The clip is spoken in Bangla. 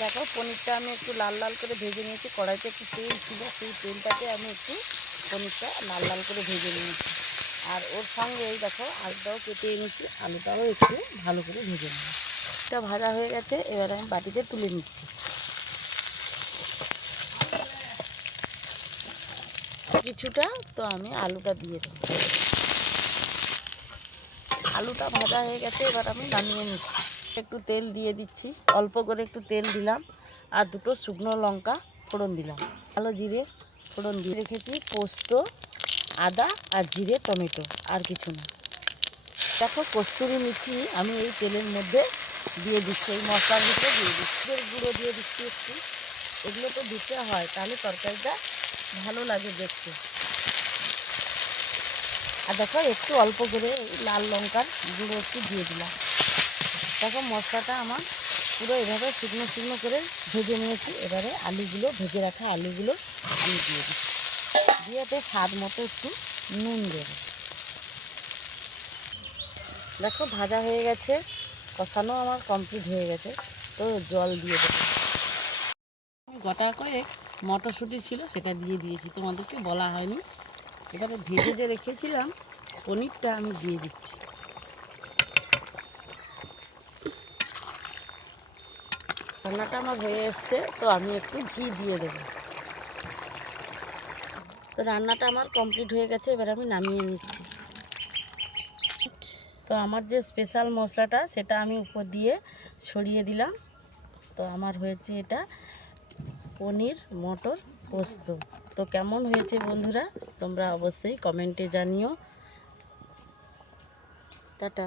দেখো পনিরটা আমি একটু লাল লাল করে ভেজে নিয়েছি। কড়াইতে একটু তেল ছিল, সেই তেলটাকে আমি একটু পনিরটা লাল লাল করে ভেজে নিয়েছি। আর ওর সঙ্গে এই দেখো আলুটাও কেটে এনেছি, আলুটাও একটু ভালো করে ভেজে নেব। এটা ভাজা হয়ে গেছে, এবার আমি বাটিতে তুলে নিচ্ছি। কিছুটা তো আমি আলুটা দিয়ে দেবো। আলুটা ভাজা হয়ে গেছে, এবার আমি নামিয়ে নিচ্ছি। একটু তেল দিয়ে দিচ্ছি, অল্প করে একটু তেল দিলাম আর দুটো শুকনো লঙ্কা ফোড়ন দিলাম। কালো জিরে ফোড়ন দিয়ে রেখেছি, পোস্ত, আদা আর জিরে, টমেটো, আর কিছু না। দেখো কস্তুরি মেথি আমি এই তেলের মধ্যে দিয়ে দিচ্ছি, এই মশলার ভিতরে দিয়ে দিচ্ছি। গুঁড়ো দিয়ে দিচ্ছি একটু, এগুলো তো দিতে হয়, তাহলে তরকারিটা ভালো লাগে দেখতে। আর দেখো একটু অল্প করে লাল লঙ্কার গুঁড়ো একটু দিয়ে দিলাম। দেখো মশলাটা আমার পুরো এভাবে শুকনো শুকনো করে ভেজে নিয়েছি। এবারে আলুগুলো, ভেজে রাখা আলুগুলো আমি দিয়ে দিচ্ছি। দিয়ে স্বাদ মতো একটু নুন দেবো। দেখো ভাজা হয়ে গেছে, কষানো আমার কমপ্লিট হয়ে গেছে, তো জল দিয়ে দেবো। গোটা কয়েক মটরশুঁটি ছিল, সেটা দিয়ে দিয়েছি, তোমাদেরকে বলা হয়নি। এবারে ভেজে যে রেখেছিলাম পনিরটা আমি দিয়ে দিচ্ছি। রান্নাটা আমার হয়ে এসছে, তো আমি একটু ঘি দিয়ে দেবো। তো রান্নাটা আমার কমপ্লিট হয়ে গেছে, এবার আমি নামিয়ে নিচ্ছি। তো আমার যে স্পেশাল মশলাটা সেটা আমি উপর দিয়ে ছড়িয়ে দিলাম। তো আমার হয়েছে এটা পনির মটর পোস্ত। তো কেমন হয়েছে বন্ধুরা, তোমরা অবশ্যই কমেন্টে জানিও। টাটা।